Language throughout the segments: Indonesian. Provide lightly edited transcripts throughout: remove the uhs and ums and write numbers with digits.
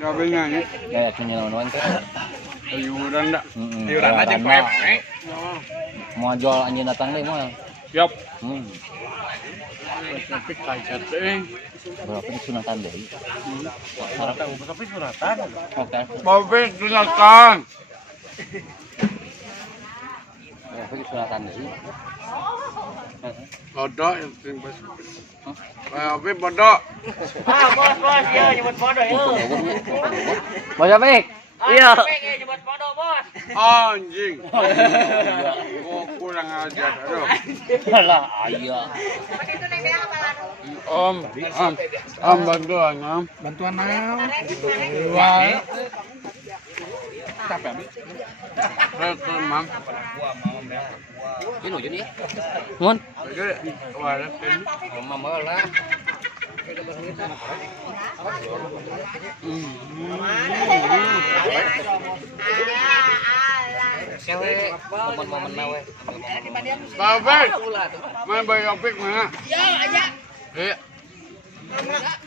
Kabelnya nih. Kayak punya lawan teh. Iuran dah. Iuran aja PF. Mau jual anjing datang deh mau. Siap. Tapi kaget teh. Berapa di sunatan deh? Tapi suratan. Oke. Babe sunatan. Berapa di sunatan deh? Bodoh yang penting bos. Babe bodoh. Bos, ya nyebut bodoh ya. Bos apa? Iya. Nyebut bodoh, Bos. Anjing. Oh, kurang ajar. Aduh. Alah, ayah. Om bantuan, Om. Bantuan naon? Wah. Betul, Mam. Ini jadi ya. Mun. Jadi, waras ini. Mama lah. Cewek, momen-momen nawe. Babe. Main bayi opik mana? Iya.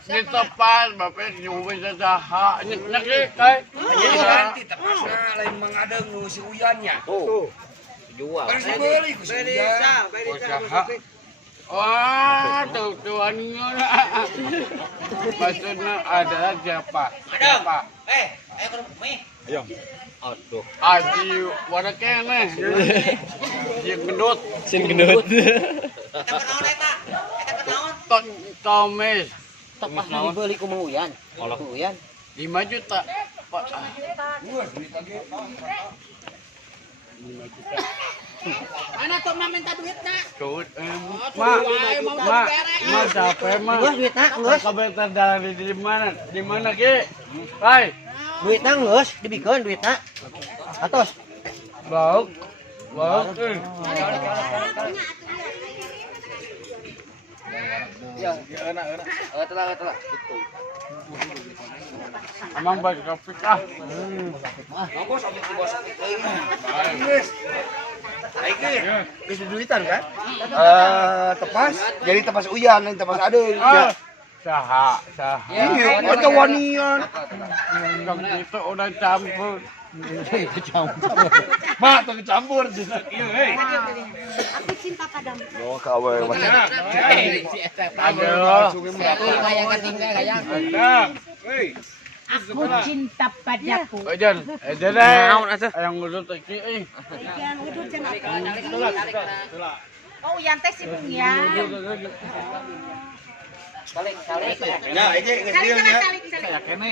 Di tepat, bapak nyoba saja. Nyek kai. Ganti terpaksa lain mengadeng nu si Uyannya. Tuh. Jual. Harus dibeli ku si Uyan. Usaha. Wah, tuannya. Maksudnya adalah siapa? Siapa? Ayo ke rumah Mi. Ayo. Aduh. Aji, wadah kene. Yang gendut. Sin gendut. Eta kenaon eta? Eta kenaon? Tomes. Tepas dibeli ku Mang Uyan. Ku Uyan. 5 juta. Pak. Mana tuh mah minta duitna? Duit Ma capek ma. Geus duitna, geus. Kabel terdalam di mana? Di mana Ki? Hai. Duitna geus dibikeun duitna. Atos. Bau. Ya, telah. Emang baik kopi ah. Bos abis di bos. Bisa duitan kan? Tepas, jadi tepas Uyan, yang tepas Adeng. Saha. Iya, macam wanian. Yang itu udah campur. Mak, tuh campur. Aku cinta padamu. Oh, kawe macam. Ada. Aku cinta padaku. Ejen deh. Yang udah teki Jangan udut jangan. Oh, Uyan teh sibuk ya. Nah, ini ngedilnya.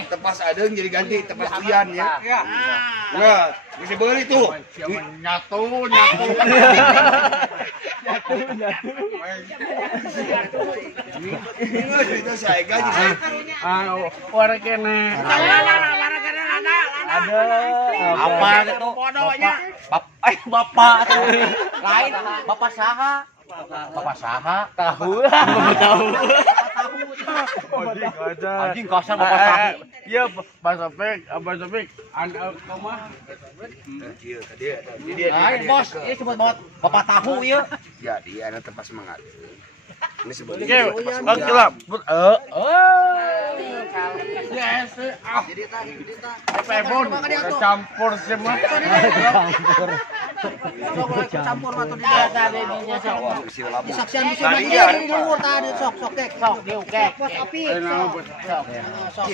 Tepas Adeng jadi ganti tepas Uyan ya. Nah, bisa beli tuh. nyatu. Ini cerita saya gaji. Orang kene. Ada. Apa itu? Bodohnya. Bapak tuh. Lain bapak saha? Bapak saha? Tahu. Anjing kasar bapak saha. Iya, bahasa pek. Anda koma. Lain bos, ini cuma bapak tahu ya. Ya, dia ada tepas semangat. Ini sebelum Oke lah. Yes. Pebon campur semua. Campur mah tuh di data dedinya sok. Saksian bisa Tadi bagi ya, di luar tadi sok tek. Sok diuke. Bos api. Sok.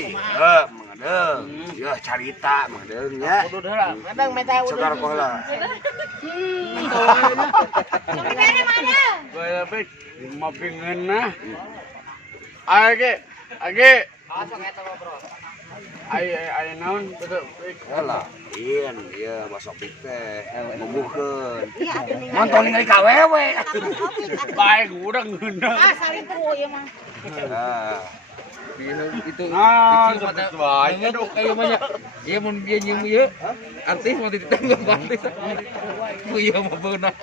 mengadeng. Ya carita mengadeng ya. Udah lah. Kadang meta udah. Saudara kola. Gaya pek. Mau pengen nah. Age. Asok eta bro. Ay naon betul. Alah, iya masuk teh. Membukeun. Iya, atuh ningali. Nonton ningali kawewe. Baik urang geundang. Saling tuh ya mah. Nah, Itu Nah, baik. aduh kayak banyak. Iya mun dia nyium ieu. Artis mau dititeng artis. Iya mah beunah.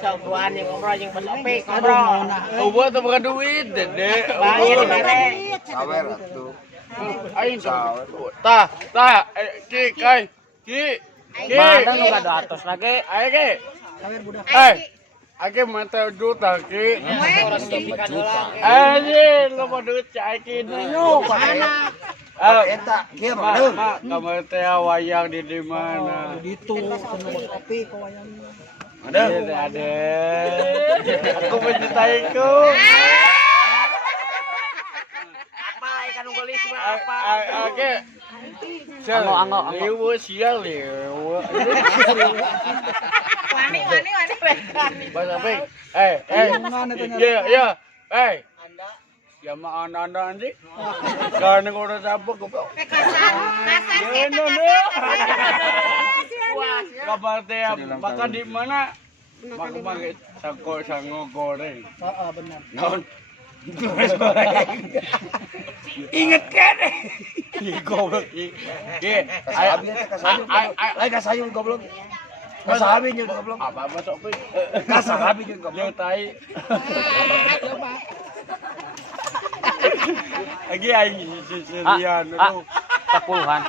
Sok tuan yang ngobrol yang besopi ngobrol. Ubah tuh bukan duit, Dede. Baik di mana? kawer atuh. Aing tah, Ki. Mana nu ada atos lagi? Ayo Ki. Kawer budak. Ake mata juta ki. Weh, Lo mau duit caikin nyo. Mana? Eta kieu mah Mak, kamu teh wayang di mana? Itu seneng kopi kau yang. Ada. Aku mencintaiku. Apa ikan unggulis apa? Oke. Anggo. Liwu sial liwu. wani. Bahasa Ping. Iya. Ya mah anda nanti. Karena udah sabuk goblok. Kasar Kabar teh makan di mana? Makan sango goreng. Heeh, benar. Naon? Ingat kan? Goblok. Lain kasayun goblok. Kasabi jeung goblok. Apa sok Ping? Kasabi jeung goblok. Jeung tai. Lagi aing sisirian lu. 10-an.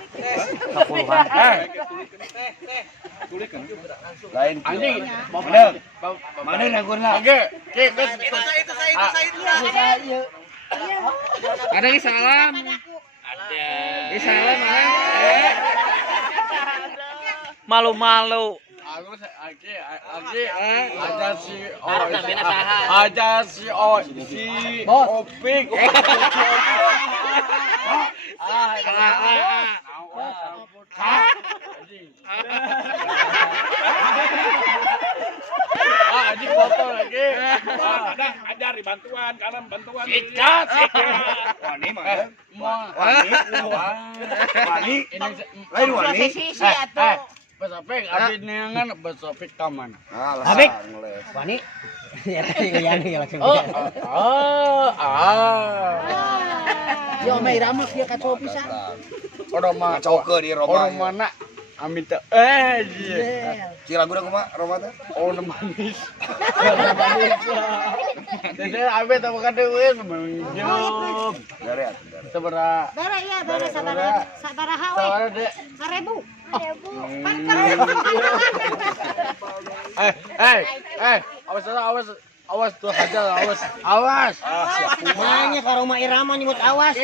Lain Anjing, mana nanggunna? Oke, Ada yang salam. Ada. Salam mana? Malu-malu. Aku aja si Opik. Aji foto lagi. Ajar di bantuan, kanan bantuan. Sikat. Wani mah. Wani. Lain wani. Pas Opik, abis neangan pas Opik taman. Abik. Wani. Ya tadi langsung. Yo mai ramak dia kacau pisan. Orang mana? Coke di Roma. Orang mana? Amin teh. Cilagu da kumaha Roma teh? Orang manis. Jadi abe tak makan duit menjum. Dari. Seberapa? Bara sabaraha we? Sabaraha deh. 1000. Awas tuh aja, awas. Nanya ka rumah irama nyebut awas.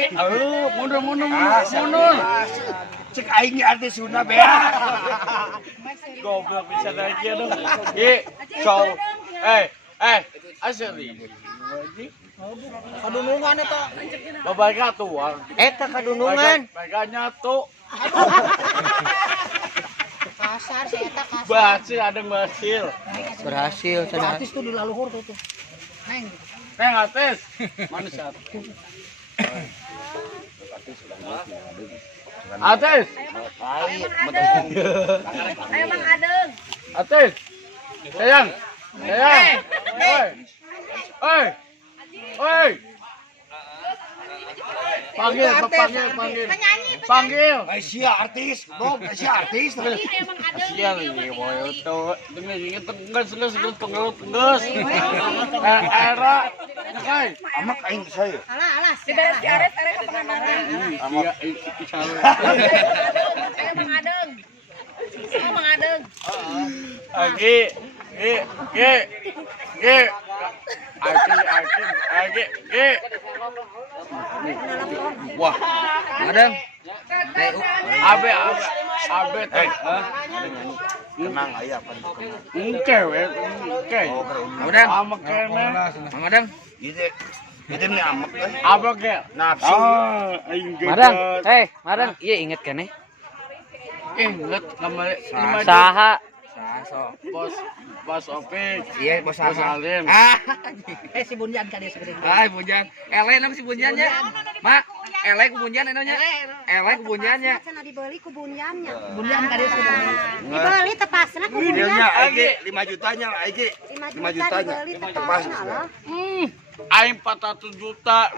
Mundur. Cek aing arti Sunda bea. Goblok bisa kayak gitu. Asli. Kadunungan eta. Babaga tuh. Eta kadunungan. Baganya tuh. Kasar si eta kasar. Berhasil, ada yang berhasil. Berhasil cenah. Artis tuh di laluhur tuh. Neng artis. Mana sih artis? Artis. Ayo Mang Adeng. Artis. Sayang. Oi. Panggil. Sia artis, dong, sia artis. Sial ini boy tuh. Dengar tenggas. Era. Kai. Amak aing saya. Alah. Diberes si Ares ke pengandaran. Amak kisah. Ayo Mang Adeng. Mang Adeng. Aki. Wah, Madam. Abe teh. Tenang aya apa? Engke. Madam. Amak kene. Madam. Gitu nih amak teh. Apa ke? Nafsu. Madang, Madang, iya inget kan nih? Ingat kemarin Saha? Bos Opik. Iya, bos Bos Alim. Si Bunjan kan dia segede. Bunjan. Elek nama si Bunjannya. Mak, elek ku Bunjan enonya. Elek ku Bunjannya. Cenah dibeli ku bunyannya. Bunjan kan dia segede. Dibeli tepasna ku Videonya bunyan. Aige 5 jutanya Aige. 5 jutanya. Dibeli Tepas. tepasna lah. Aing 400 juta.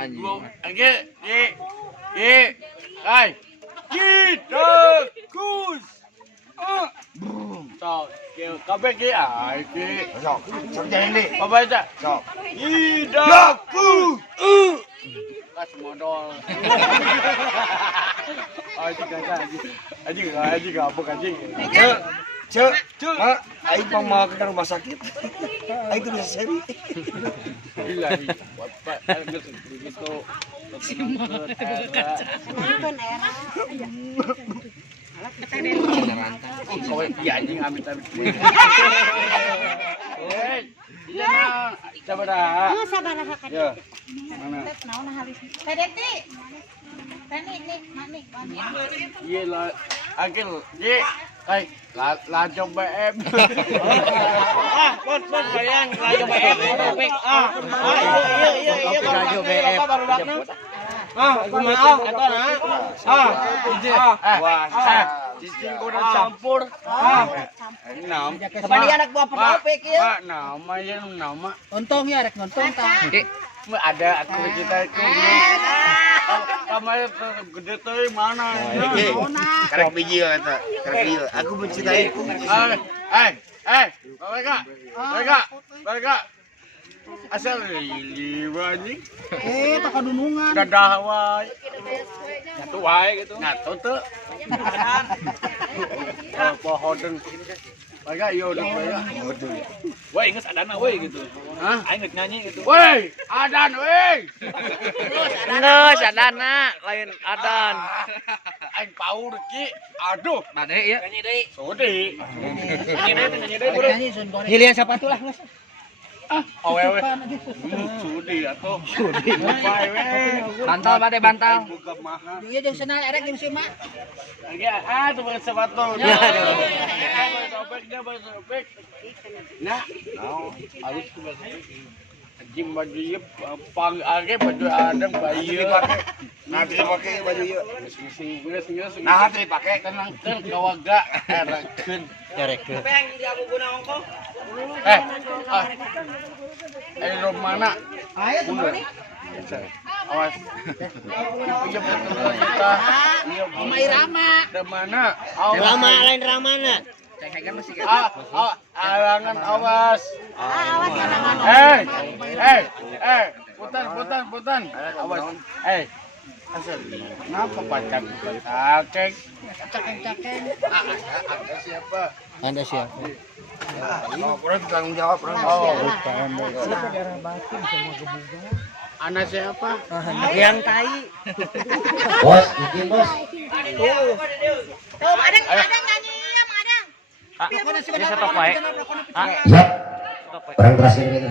Oke, Hai. Kita kus. Sok, kabeh ki Aige. Sok, kerjain deh. Apa aja? Sok. Hidaku. Kas modal. Aji apa anjing. Cek, mak, aing mau ke rumah sakit. Aing tuh bisa seri. Gila, bapak gitu. Kowe iya anjing amit-amit. Hei, iya coba dah. Sabar kan. Ya, mana? Naon halis. Tedeti. Tani nih, mani. Iya lah, akil, ye, kai, lajo BM. Bos kalian lagi BM. Iya. Lagi BM. Kumaha eta na. Cicing udah campur. Enam. Sabali anak buah penopek ya. Pak, nama ya nama. Untung ya rek nonton ta. Ada aku cerita itu. Kamar gede tuh mana? Karek biji eta, karek biji. Aku mencintai ku. Mereka. Asal liwa anjing. Tak kadunungan. Dadah wae. Nyatu wae gitu. Nyatu tuh. Pohon. Mereka iya udah mereka. Woi, inget adana woi gitu. Hah? Aing inget nyanyi gitu. Woi, adan woi. Ngeus adana lain adan. Aing paur ki. Aduh, Mane ya. sodi. Nyanyi deui. Hilian sepatu lah. Awewe. Sudi atuh. Sudi. Bae we. Bantal bade bantal. Buka mahal. Iya jeung senal erek jeung si mak. Lagi tuh pakai sepatu. Sobek. Nah, harus tuh anjing baju ieu pang age baju adem bayi pakai. Nah, dipakai baju ieu. Geus. Nah, dipakai. Tenang teu kawaga erekeun. Jarekeun. Lo mana? Ayo teman nih. Awas. Iya betul kita. Sama Irama. Di mana? Rama lain Ramana. Alangan awas. Putan. Awas. Asal. Kenapa pacar kakek? Cakeng. Ada siapa? Anda siapa? Oh, kurang tanggung jawab, kurang. Anak siapa? Yang tai. Tuh, madang nyanyi ya, madang. Ini stop wae. Ya. Stop wae. Orang terakhir